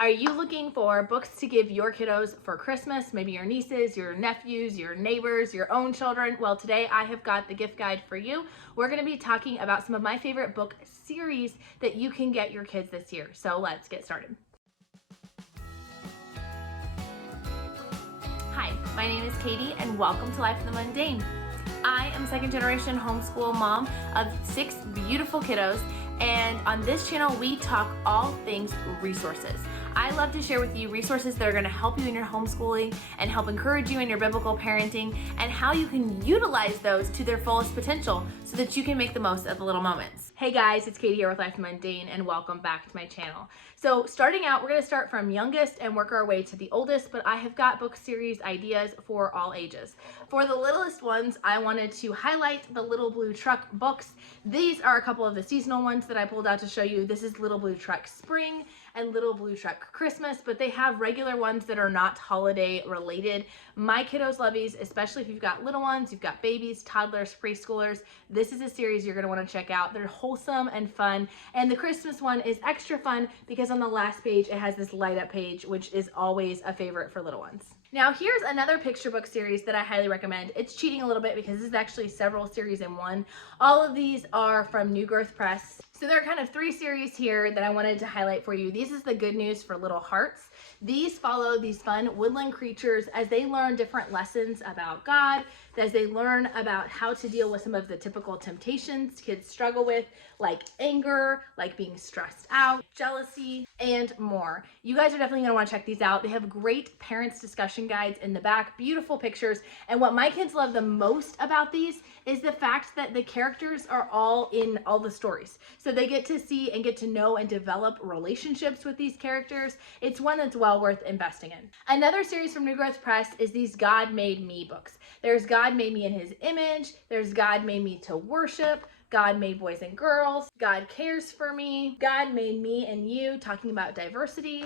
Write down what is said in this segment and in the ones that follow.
Are you looking for books to give your kiddos for Christmas? Maybe your nieces, your nephews, your neighbors, your own children? Well, today I have got the gift guide for you. We're going to be talking about some of my favorite book series that you can get your kids this year. So let's get started. Hi, my name is Katie and welcome to Life in the Mundane. I am a second generation homeschool mom of 6 beautiful kiddos, and on this channel we talk all things resources. I love to share with you resources that are going to help you in your homeschooling and help encourage you in your biblical parenting, and how you can utilize those to their fullest potential so that you can make the most of the little moments. Hey guys, it's Katie here with Life Mundane and welcome back to my channel. So starting out, we're going to start from youngest and work our way to the oldest, but I have got book series ideas for all ages. For the littlest ones, I wanted to highlight the Little Blue Truck books. These are a couple of the seasonal ones that I pulled out to show you. This is Little Blue Truck Spring and Little Blue Truck Christmas, but they have regular ones that are not holiday related. My kiddos love these, especially if you've got little ones, you've got babies, toddlers, preschoolers. This is a series you're going to want to check out. They're wholesome and fun, and the Christmas one is extra fun because on the last page it has this light up page, which is always a favorite for little ones. Now here's another picture book series that I highly recommend. It's cheating a little bit because this is actually several series in one. All of these are from New Growth Press. So there are kind of 3 series here that I wanted to highlight for you. This is the Good News for Little Hearts. These follow these fun woodland creatures as they learn different lessons about God, as they learn about how to deal with some of the typical temptations kids struggle with, like anger, like being stressed out, jealousy, and more. You guys are definitely going to want to check these out. They have great parents discussion guides in the back, beautiful pictures, and what my kids love the most about these is the fact that the characters are all in all the stories. So they get to see and get to know and develop relationships with these characters. It's one that's well worth investing in. Another series from New Growth Press is these God Made Me books. There's God Made Me in His Image, there's God Made Me to Worship, God Made Boys and Girls, God Cares for Me, God Made Me and You, talking about diversity,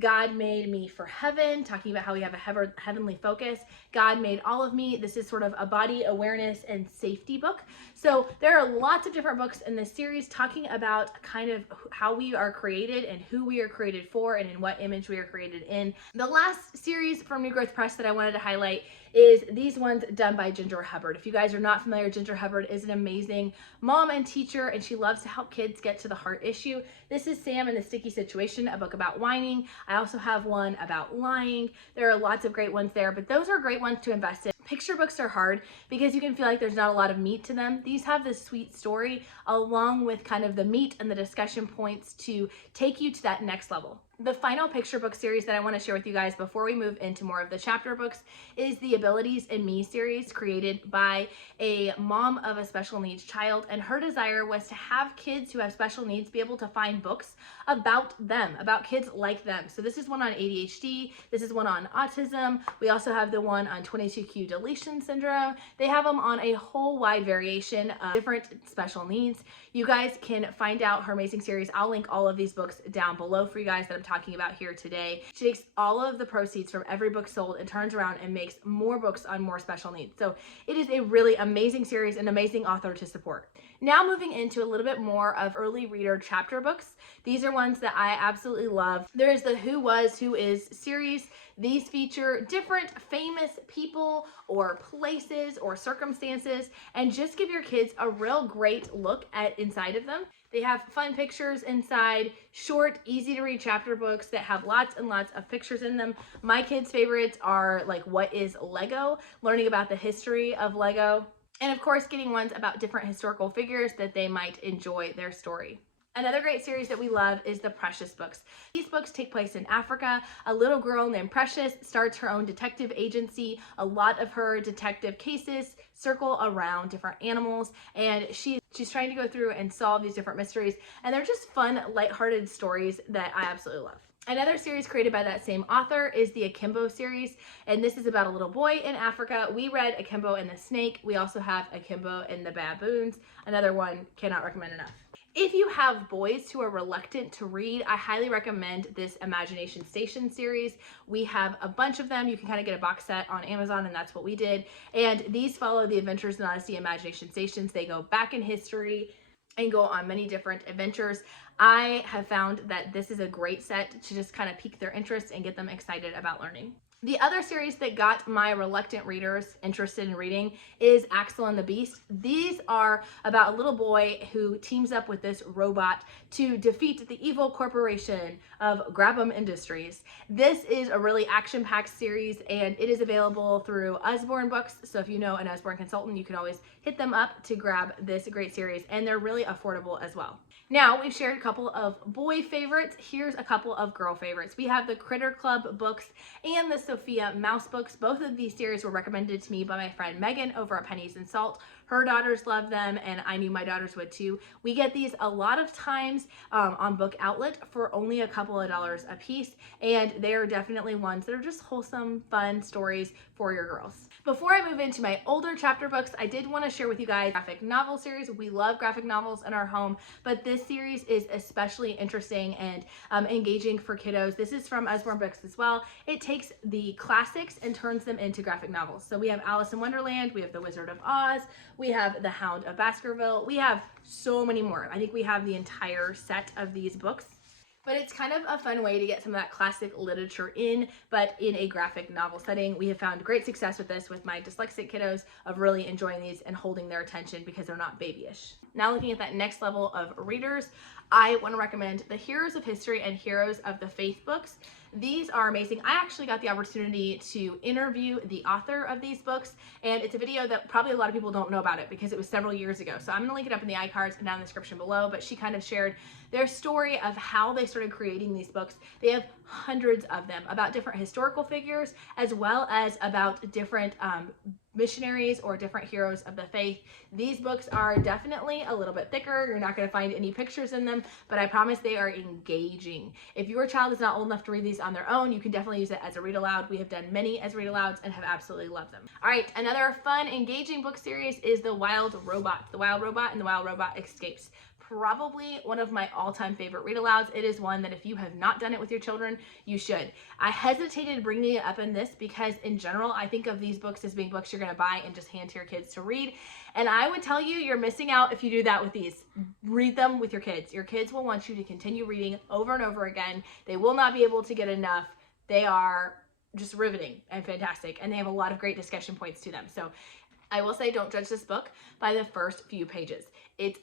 God Made Me for Heaven, talking about how we have a heavenly focus. God Made All of Me. This is sort of a body awareness and safety book. So there are lots of different books in this series talking about kind of how we are created and who we are created for and in what image we are created in. The last series from New Growth Press that I wanted to highlight is these ones done by Ginger Hubbard. If you guys are not familiar, Ginger Hubbard is an amazing mom and teacher, and she loves to help kids get to the heart issue. This is Sam in the Sticky Situation, a book about whining. I also have one about lying. There are lots of great ones there, but those are great ones to invest in. Picture books are hard because you can feel like there's not a lot of meat to them. These have this sweet story along with kind of the meat and the discussion points to take you to that next level. The final picture book series that I want to share with you guys before we move into more of the chapter books is the Abilities in Me series, created by a mom of a special needs child, and her desire was to have kids who have special needs be able to find books about them, about kids like them. So this is one on ADHD, this is one on autism, we also have the one on 22q deletion syndrome. They have them on a whole wide variation of different special needs. You guys can find out her amazing series. I'll link all of these books down below for you guys that I'm talking about here today. She takes all of the proceeds from every book sold and turns around and makes more books on more special needs. So it is a really amazing series, an amazing author to support. Now moving into a little bit more of early reader chapter books. These are ones that I absolutely love. There is the Who Was, Who Is series. These feature different famous people or places or circumstances and just give your kids a real great look at inside of them. They have fun pictures inside, short, easy to read chapter books that have lots and lots of pictures in them. My kids' favorites are like What is Lego, learning about the history of Lego, and of course getting ones about different historical figures that they might enjoy their story. Another great series that we love is the Precious books. These books take place in Africa. A little girl named Precious starts her own detective agency. A lot of her detective cases circle around different animals, and she's trying to go through and solve these different mysteries, and they're just fun, lighthearted stories that I absolutely love. Another series created by that same author is the Akimbo series, and this is about a little boy in Africa. We read Akimbo and the Snake. We also have Akimbo and the Baboons. Another one, cannot recommend enough. If you have boys who are reluctant to read, I highly recommend this Imagination Station series. We have a bunch of them. You can kind of get a box set on Amazon, and that's what we did. And these follow the Adventures in Odyssey Imagination Stations. They go back in history and go on many different adventures. I have found that this is a great set to just kind of pique their interest and get them excited about learning. The other series that got my reluctant readers interested in reading is Axel and the Beast. These are about a little boy who teams up with this robot to defeat the evil corporation of Grab'em Industries. This is a really action-packed series, and it is available through Usborne Books. So if you know an Usborne consultant, you can always hit them up to grab this great series, and they're really affordable as well. Now, we've shared a couple of boy favorites. Here's a couple of girl favorites. We have the Critter Club books and the Sophia Mouse books. Both of these series were recommended to me by my friend Megan over at Pennies and Salt. Her daughters love them, and I knew my daughters would too. We get these a lot of times on Book Outlet for only a couple of dollars a piece, and they are definitely ones that are just wholesome, fun stories for your girls. Before I move into my older chapter books, I did want to share with you guys a graphic novel series. We love graphic novels in our home, but this series is especially interesting and engaging for kiddos. This is from Usborne Books as well. It takes the classics and turns them into graphic novels. So we have Alice in Wonderland, we have The Wizard of Oz, we have The Hound of Baskerville. We have so many more. I think we have the entire set of these books. But it's kind of a fun way to get some of that classic literature in, but in a graphic novel setting. We have found great success with this with my dyslexic kiddos of really enjoying these and holding their attention because they're not babyish. Now looking at that next level of readers, I want to recommend the Heroes of History and Heroes of the Faith books. These are amazing. I actually got the opportunity to interview the author of these books, and it's a video that probably a lot of people don't know about it because it was several years ago. So I'm going to link it up in the iCards and down in the description below, but she kind of shared their story of how they started creating these books. They have hundreds of them about different historical figures as well as about different missionaries or different heroes of the faith. These books are definitely a little bit thicker. You're not going to find any pictures in them, but I promise they are engaging. If your child is not old enough to read these on their own, you can definitely use it as a read aloud. We have done many as read alouds and have absolutely loved them. All right, another fun, engaging book series is The Wild Robot. The Wild Robot and The Wild Robot Escapes. Probably one of my all-time favorite read alouds. It is one that if you have not done it with your children, you should. I hesitated bringing it up in this because in general, I think of these books as being books you're going to buy and just hand to your kids to read. And I would tell you, you're missing out if you do that with these. Read them with your kids. Your kids will want you to continue reading over and over again. They will not be able to get enough. They are just riveting and fantastic, and they have a lot of great discussion points to them. So I will say, don't judge this book by the first few pages. It's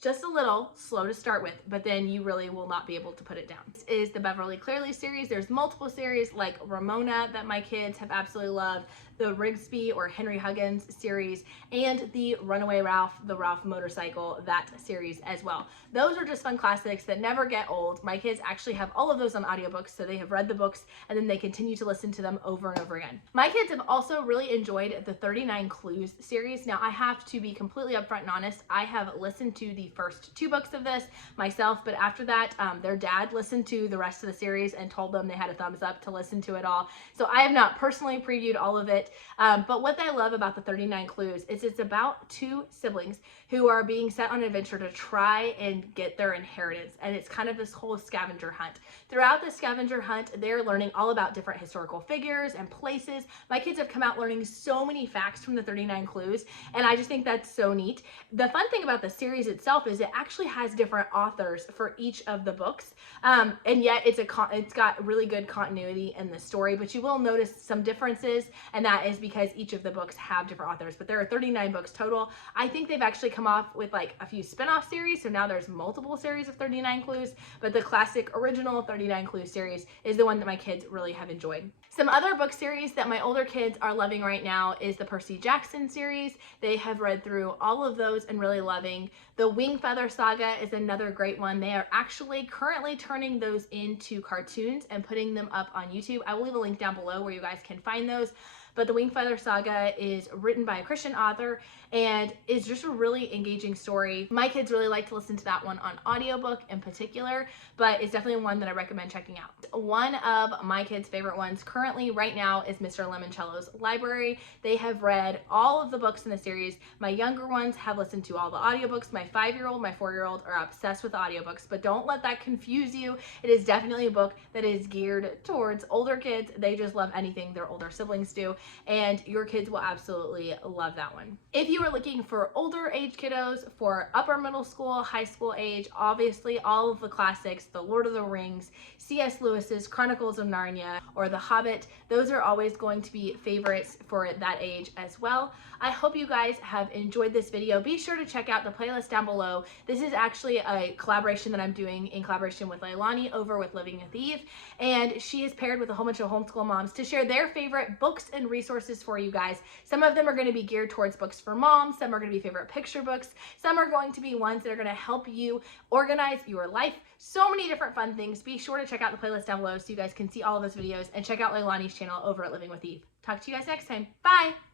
just a little slow to start with, but then you really will not be able to put it down. This is the Beverly Clearly series. There's multiple series like Ramona that my kids have absolutely loved, the Rigsby or Henry Huggins series, and the Runaway Ralph, the Ralph motorcycle, that series as well. Those are just fun classics that never get old. My kids actually have all of those on audiobooks, so they have read the books and then they continue to listen to them over and over again. My kids have also really enjoyed the 39 Clues series. Now I have to be completely upfront and honest, I have listened to the first 2 books of this myself, but after that, their dad listened to the rest of the series and told them they had a thumbs up to listen to it all. So I have not personally previewed all of it, but what I love about the 39 Clues is it's about 2 siblings who are being set on an adventure to try and get their inheritance, and it's kind of this whole scavenger hunt. Throughout the scavenger hunt, they're learning all about different historical figures and places. My kids have come out learning so many facts from the 39 Clues, and I just think that's so neat. The fun thing about the series itself is it actually has different authors for each of the books, and yet it's got really good continuity in the story, but you will notice some differences, and that is because each of the books have different authors, but there are 39 books total. I think they've actually come off with like a few spin-off series, so now there's multiple series of 39 Clues, but the classic original 39 Clues series is the one that my kids really have enjoyed. Some other book series that my older kids are loving right now is the Percy Jackson series. They have read through all of those and really loving. The Wing Feather Saga is another great one. They are actually currently turning those into cartoons and putting them up on YouTube. I will leave a link down below where you guys can find those. But the Wing Feather Saga is written by a Christian author and is just a really engaging story. My kids really like to listen to that one on audiobook in particular, but it's definitely one that I recommend checking out. One of my kids' favorite ones currently right now is Mr. Lemoncello's Library. They have read all of the books in the series. My younger ones have listened to all the audiobooks. My 5-year-old, my 4-year-old are obsessed with audiobooks, but don't let that confuse you. It is definitely a book that is geared towards older kids. They just love anything their older siblings do. and your kids will absolutely love that one. If you are looking for older age kiddos, for upper middle school, high school age, obviously all of the classics, The Lord of the Rings, C.S. Lewis's Chronicles of Narnia, or The Hobbit, those are always going to be favorites for that age as well. I hope you guys have enjoyed this video. Be sure to check out the playlist down below. This is actually a collaboration that I'm doing in collaboration with Leilani over with Living with Eve, and she is paired with a whole bunch of homeschool moms to share their favorite books and resources for you guys. Some of them are going to be geared towards books for moms, some are going to be favorite picture books, some are going to be ones that are going to help you organize your life. So many different fun things. Be sure to check out the playlist down below so you guys can see all of those videos, and check out Leilani's channel over at Living with Eve. Talk to you guys next time. Bye!